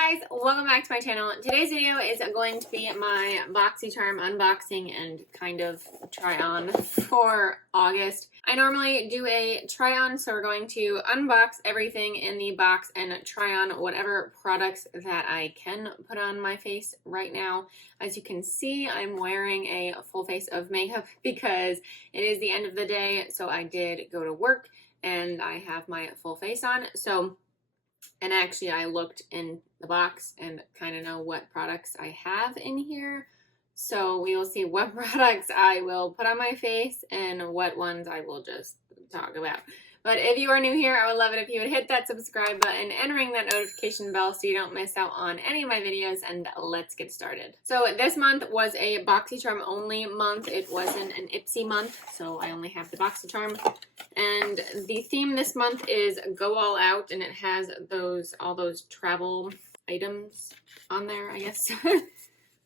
Hi guys, welcome back to my channel. Today's video is going to be my Boxycharm unboxing and kind of try on for August. I normally do a try on, so we're going to unbox everything in the box and try on whatever products that I can put on my face right now. As you can see, I'm wearing a full face of makeup because it is the end of the day, so I did go to work and I have my full face on. And actually I looked in the box and kind of know what products I have in here. So we will see what products I will put on my face and what ones I will just talk about. But if you are new here, I would love it if you would hit that subscribe button and ring that notification bell so you don't miss out on any of my videos, and let's get started. So this month was a Boxycharm only month. It wasn't an Ipsy month, so I only have the Boxycharm. And the theme this month is Go All Out, and it has all those travel items on there, I guess.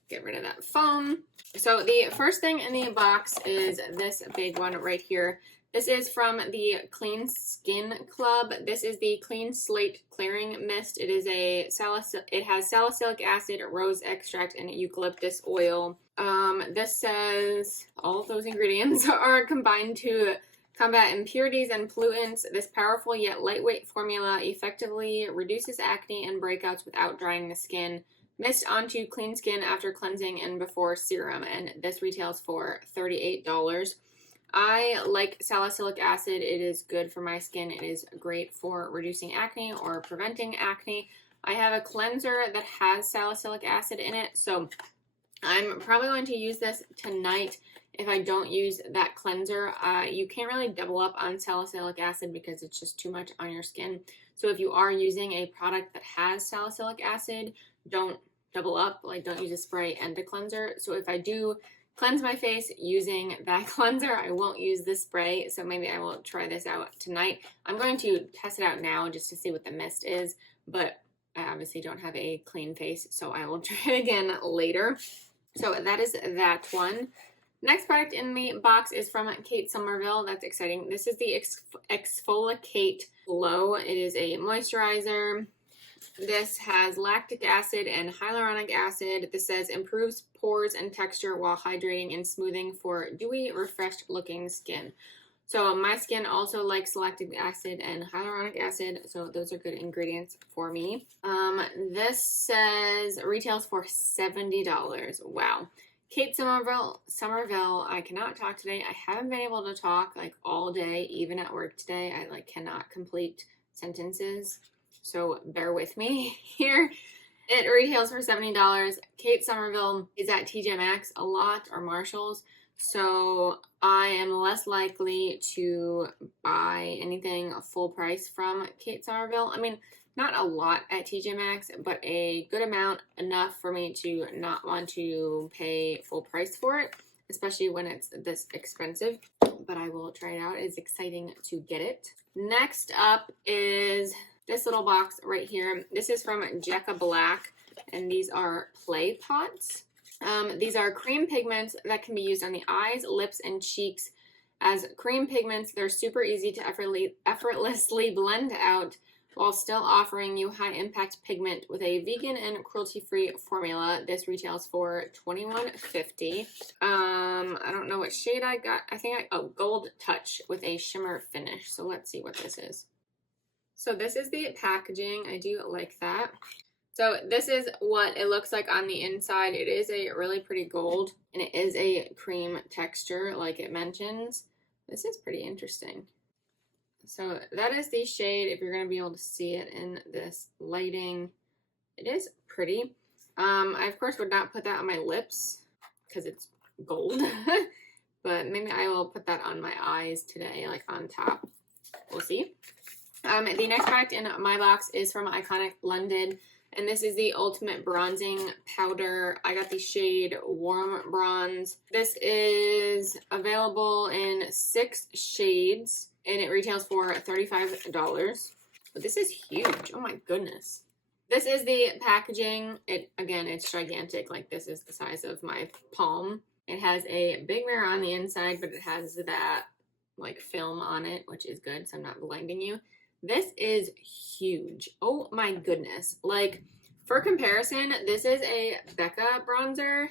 Get rid of that phone. So the first thing in the box is this big one right here. This is from the Clean Skin Club. This is the Clean Slate Clearing Mist. It has salicylic acid, rose extract, and eucalyptus oil. This says all of those ingredients are combined to combat impurities and pollutants. This powerful yet lightweight formula effectively reduces acne and breakouts without drying the skin. Mist onto clean skin after cleansing and before serum, and this retails for $38. I like salicylic acid. It is good for my skin. It is great for reducing acne or preventing acne. I have a cleanser that has salicylic acid in it, so I'm probably going to use this tonight. If I don't use that cleanser, you can't really double up on salicylic acid because it's just too much on your skin. So if you are using a product that has salicylic acid, don't double up. Like, don't use a spray and a cleanser. So if I do cleanse my face using that cleanser, I won't use the spray, so maybe I will try this out tonight. I'm going to test it out now just to see what the mist is, but I obviously don't have a clean face, so I will try it again later. So that is that one. Next product in the box is from Kate Somerville. That's exciting. This is the Exfoliate Glow. It is a moisturizer. This has lactic acid and hyaluronic acid. This says improves pores and texture while hydrating and smoothing for dewy, refreshed looking skin. So my skin also likes lactic acid and hyaluronic acid, so those are good ingredients for me. This says retails for $70. Wow. Kate Somerville, I cannot talk today. I haven't been able to talk like all day, even at work today. I cannot complete sentences. So bear with me here. It retails for $70. Kate Somerville is at TJ Maxx a lot, or Marshalls. So I am less likely to buy anything full price from Kate Somerville. I mean, not a lot at TJ Maxx, but a good amount, enough for me to not want to pay full price for it, especially when it's this expensive. But I will try it out. It's exciting to get it. Next up is this little box right here. This is from Jecca Black, and these are play pots. These are cream pigments that can be used on the eyes, lips, and cheeks. As cream pigments, they're super easy to effortlessly blend out while still offering you high-impact pigment with a vegan and cruelty-free formula. This retails for $21.50. I don't know what shade I got. I think Gold Touch with a shimmer finish. So let's see what this is. So this is the packaging. I do like that. So this is what it looks like on the inside. It is a really pretty gold, and it is a cream texture like it mentions. This is pretty interesting. So that is the shade, if you're going to be able to see it in this lighting. It is pretty. I, of course, would not put that on my lips because it's gold. But maybe I will put that on my eyes today, like on top. We'll see. The next product in my box is from Iconic London, and this is the Ultimate Bronzing Powder. I got the shade Warm Bronze. This is available in 6 shades, and it retails for $35. But this is huge. Oh my goodness. This is the packaging. Again, it's gigantic. Like, this is the size of my palm. It has a big mirror on the inside, but it has that like film on it, which is good, so I'm not blinding you. This is huge. Oh my goodness. Like, For comparison, this is a Becca bronzer.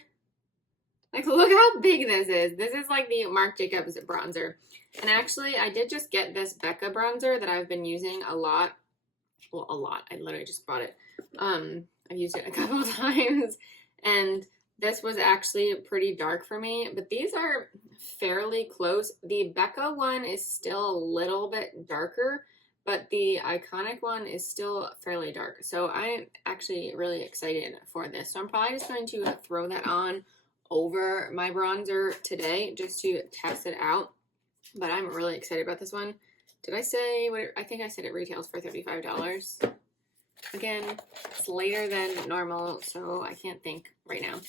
Like, look how big this is. This is like the Marc Jacobs bronzer. And actually, I did just get this Becca bronzer that I've been using a lot. Well, a lot. I literally just bought it. I've used it a couple of times. And this was actually pretty dark for me. But these are fairly close. The Becca one is still a little bit darker, but the Iconic one is still fairly dark. So I'm actually really excited for this. So I'm probably just going to throw that on over my bronzer today just to test it out. But I'm really excited about this one. Did I say what I think I said it retails for $35. Again, it's later than normal, so I can't think right now.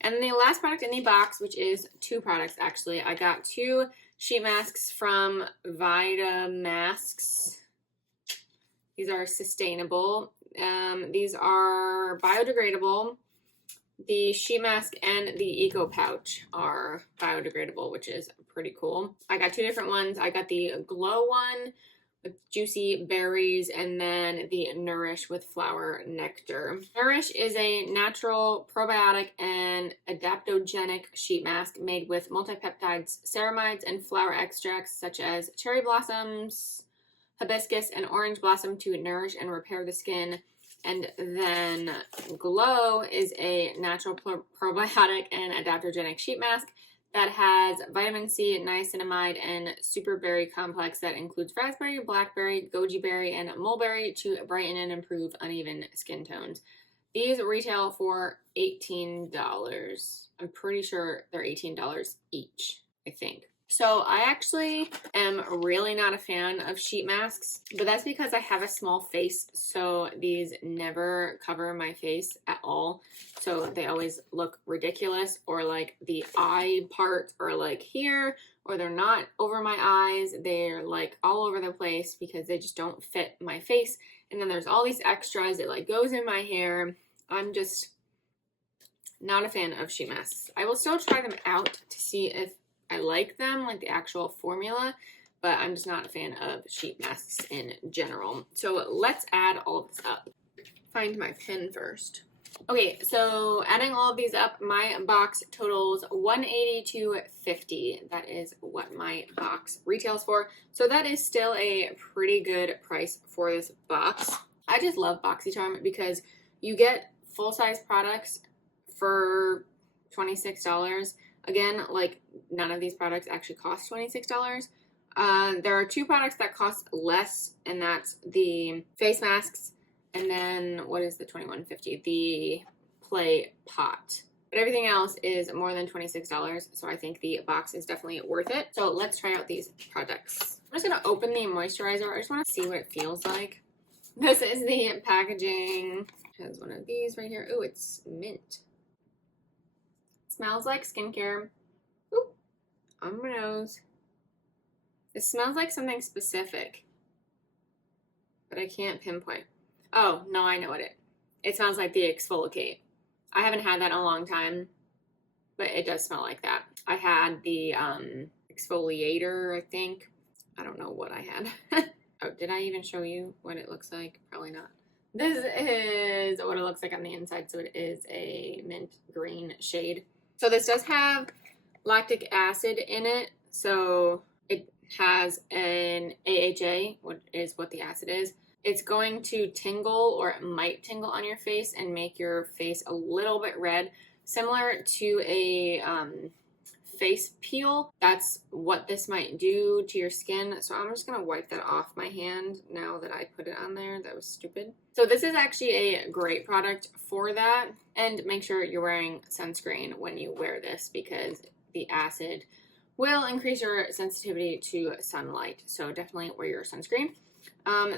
And then the last product in the box, which is two products actually. I got two sheet masks from Vitamasks. These are sustainable. These are biodegradable. The sheet mask and the eco pouch are biodegradable, which is pretty cool. I got two different ones. I got the Glow one with juicy berries, and then the Nourish with flower nectar. Nourish is a natural probiotic and adaptogenic sheet mask made with multipeptides, ceramides, and flower extracts such as cherry blossoms, hibiscus, and orange blossom to nourish and repair the skin. And then Glow is a natural probiotic and adaptogenic sheet mask that has vitamin C, niacinamide, and superberry complex that includes raspberry, blackberry, goji berry, and mulberry to brighten and improve uneven skin tones. These retail for $18. I'm pretty sure they're $18 each, I think. So I actually am really not a fan of sheet masks, but that's because I have a small face, so these never cover my face at all. So they always look ridiculous, or like the eye parts are like here, or they're not over my eyes. They're like all over the place because they just don't fit my face. And then there's all these extras. It like goes in my hair. I'm just not a fan of sheet masks. I will still try them out to see if I like them, like the actual formula, but I'm just not a fan of sheet masks in general. So let's add all of this up. Find my pen first. Okay, so adding all of these up, my box totals $182.50. That is what my box retails for. So that is still a pretty good price for this box. I just love Boxycharm because you get full-size products for $26. Again, like none of these products actually cost $26. There are two products that cost less, and that's the face masks, and then what is the $21.50? The Play Pot. But everything else is more than $26, so I think the box is definitely worth it. So let's try out these products. I'm just going to open the moisturizer. I just want to see what it feels like. This is the packaging. It has one of these right here. Ooh, it's mint. Smells like skincare. Ooh, on my nose. It smells like something specific, but I can't pinpoint. Oh, no, I know what it smells like the Exfoliate. I haven't had that in a long time, but it does smell like that. I had the exfoliator, I think. I don't know what I had. Oh, did I even show you what it looks like? Probably not. This is what it looks like on the inside, so it is a mint green shade. So this does have lactic acid in it, so it has an AHA, what is what the acid is. It's going to tingle, or it might tingle on your face and make your face a little bit red, similar to a face peel. That's what this might do to your skin. So I'm just gonna wipe that off my hand now that I put it on there. That was stupid. So this is actually a great product for that. And make sure you're wearing sunscreen when you wear this, because the acid will increase your sensitivity to sunlight. So definitely wear your sunscreen.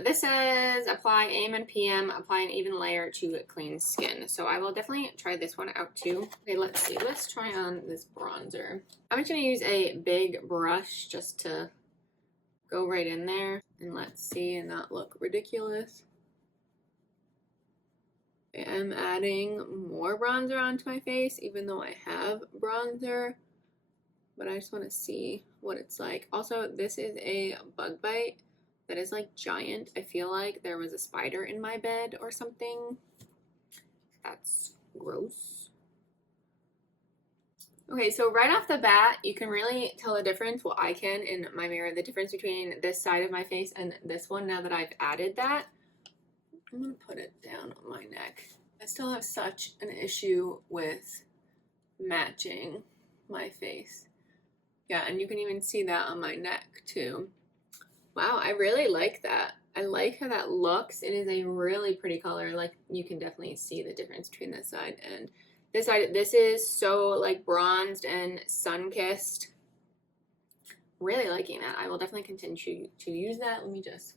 This says apply AM and PM, apply an even layer to clean skin. So I will definitely try this one out too. Okay, let's see. Let's try on this bronzer. I'm just going to use a big brush just to go right in there. And let's see and not look ridiculous. I am adding more bronzer onto my face, even though I have bronzer. But I just want to see what it's like. Also, this is a bug bite that is like giant. I feel like there was a spider in my bed or something. gross. Okay, so right off the bat, you can really tell the difference, well, I can in my mirror, the difference between this side of my face and this one now that I've added that. I'm going to put it down on my neck. I still have such an issue with matching my face. Yeah, and you can even see that on my neck too. Wow, I really like that. I like how that looks. It is a really pretty color. Like, you can definitely see the difference between this side and this side. This is so like bronzed and sun-kissed. Really liking that. I will definitely continue to use that. Let me just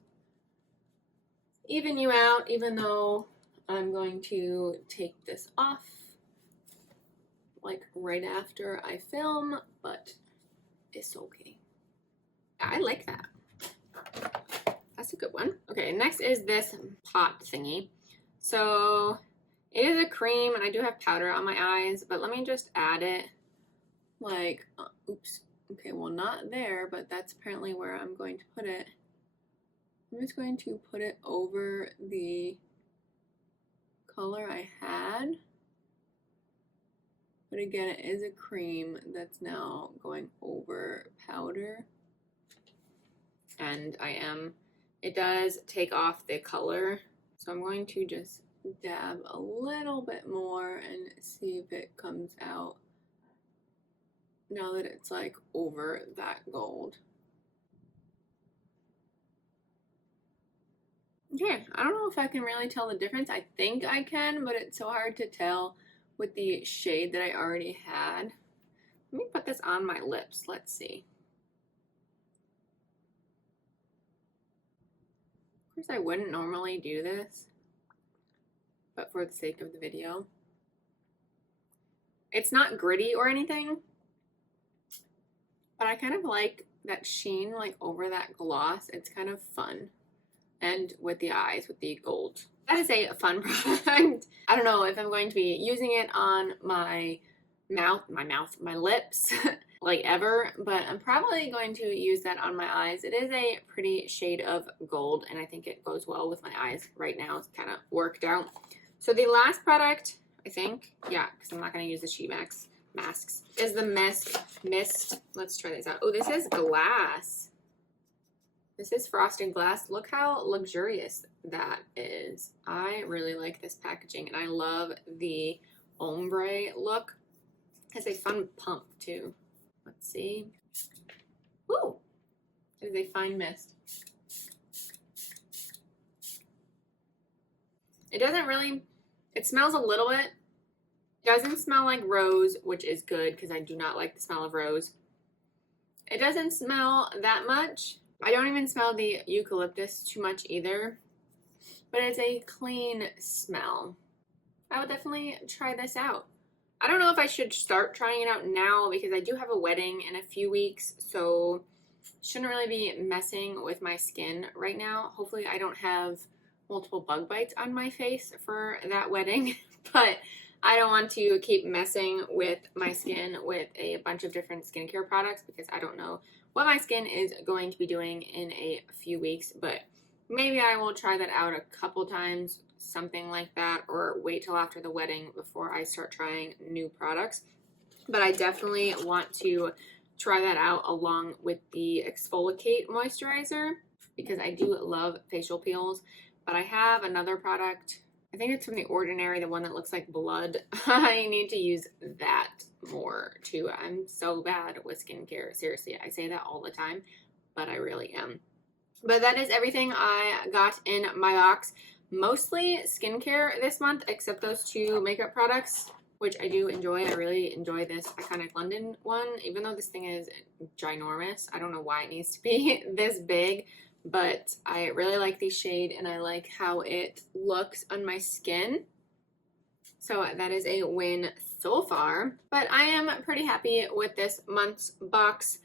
even you out, even though I'm going to take this off like right after I film, but it's okay. I like that. That's a good one. Okay, next is this pot thingy. So it is a cream, and I do have powder on my eyes, but let me just add it like, oops. Okay, well, not there, but that's apparently where I'm going to put it. I'm just going to put it over the color I had. But again, it is a cream that's now going over powder. And it does take off the color. So I'm going to just dab a little bit more and see if it comes out now that it's like over that gold. Okay, I don't know if I can really tell the difference. I think I can, but it's so hard to tell with the shade that I already had. Let me put this on my lips. Let's see. Of course, I wouldn't normally do this, but for the sake of the video. It's not gritty or anything, but I kind of like that sheen like over that gloss. It's kind of fun. And with the eyes, with the gold. That is a fun product. I don't know if I'm going to be using it on my lips, like ever, but I'm probably going to use that on my eyes. It is a pretty shade of gold, and I think it goes well with my eyes right now. It's kind of worked out. So the last product, I think, yeah, because I'm not going to use the sheet masks, is the mist. Let's try this out. Oh, this is glass. This is frosted glass. Look how luxurious that is. I really like this packaging, and I love the ombre look. It has a fun pump too. Let's see. Ooh, it is a fine mist. It doesn't really, it smells a little bit. It doesn't smell like rose, which is good because I do not like the smell of rose. It doesn't smell that much. I don't even smell the eucalyptus too much either, but it's a clean smell. I would definitely try this out. I don't know if I should start trying it out now because I do have a wedding in a few weeks, so shouldn't really be messing with my skin right now. Hopefully I don't have multiple bug bites on my face for that wedding, but I don't want to keep messing with my skin with a bunch of different skincare products because I don't know what my skin is going to be doing in a few weeks, but maybe I will try that out a couple times, something like that, or wait till after the wedding before I start trying new products. But I definitely want to try that out along with the Exfoliate moisturizer because I do love facial peels. But I have another product, I think it's from The Ordinary, the one that looks like blood. I need to use that more too. I'm so bad with skincare. Seriously, I say that all the time, but I really am. But that is everything I got in my box. Mostly skincare this month, except those two makeup products, which I do enjoy. I really enjoy this Iconic London one, even though this thing is ginormous. I don't know why it needs to be this big, but I really like the shade and I like how it looks on my skin. So that is a win so far, but I am pretty happy with this month's box.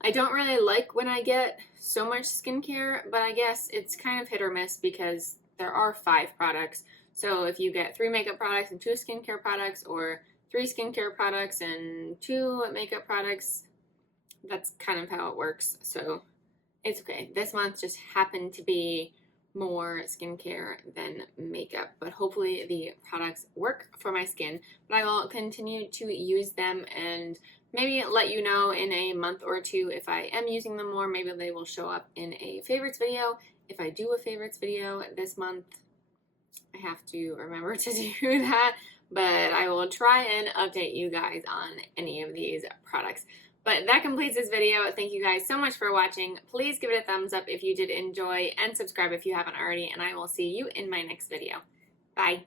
I don't really like when I get so much skincare, but I guess it's kind of hit or miss because there are 5 products. So if you get 3 makeup products and 2 skincare products, or 3 skincare products and 2 makeup products, that's kind of how it works. So it's okay. This month just happened to be more skincare than makeup, but hopefully the products work for my skin. But I will continue to use them and maybe let you know in a month or two if I am using them more. Maybe they will show up in a favorites video. If I do a favorites video this month, I have to remember to do that, but I will try and update you guys on any of these products. But that completes this video. Thank you guys so much for watching. Please give it a thumbs up if you did enjoy, and subscribe if you haven't already, and I will see you in my next video. Bye.